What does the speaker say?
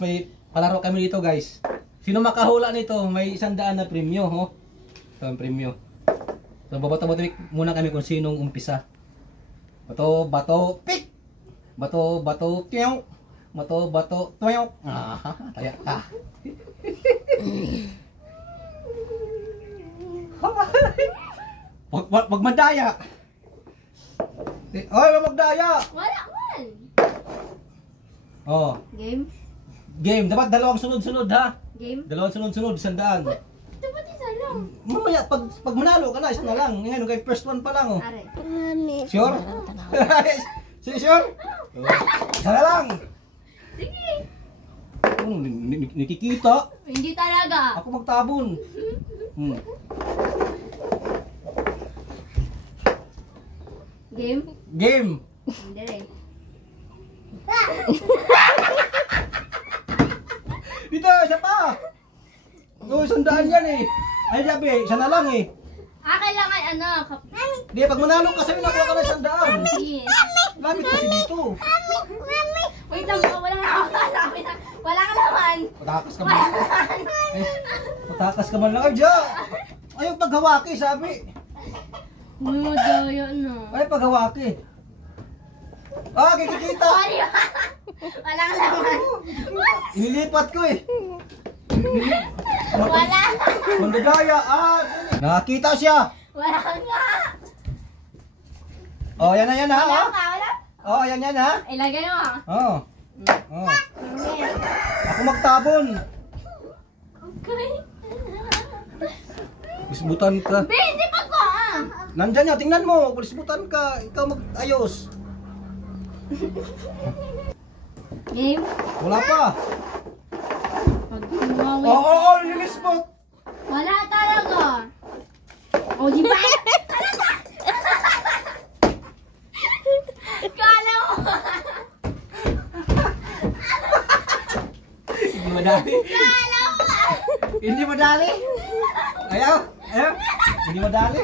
May palaro kami dito guys. Sino makahula nito, may 100 na premyo, ho? Ito ang premyo. So, babato-bato muna kami kung sinong umpisa. Bato, bato, pick! Bato, bato, tiyaw! Bato, bato, tiyaw! Ah, taya ka. Wag madaya! Oy, wag magdaya! Wala man! Oh. Game? Game, dapat dalawang sunod-sunod ha? Game? Dalawang sunod-sunod, 100. Dapat isa lang. Mamaya, pag manalo ka na, isa na lang. Ngayon, kay first one pa lang, oh. Are. Sure? Sure? Isa na lang. Sige. Oh, nakikita. Hindi talaga. Ako magtabon. Game? Game. Hindi rin. Dito, isa pa. Oh, 100 yan eh. Ay, sabi, isa na lang eh. Kailangan ano? Di, pag manalo ka sa'yo, nakuha ka na 100. Yes. Lapit kasi dito. Wait lang po, wala nga ako. Wala ka naman. Patakas ka man. Eh, patakas ka man lang. Ay, Diya. Ayaw paghawaki, sabi. Daya na. Ay, paghawaki. Ah, kikikita. Wala ka naman. Inilipat ko eh. Wala. Mandagaya. Ah, nakakita siya. Wala nga. Oh, yan na yan ha. Wala Oh, ka, wala. oh yan yan ha. Ilagay mo ha. Oh. Oh. Ako magtabon. Okay. Isbutan ka. Be, hindi pa ko ah. Nandyan niya, tingnan mo. Isbutan ka. Ikaw mag-ayos. Game? Wala pa. Pag gumawa. Oo, linis mo. Wala talaga. O, di ba? Kala mo. Hindi madali. Kala mo. Hindi madali. Ayaw. Ayaw. Hindi madali.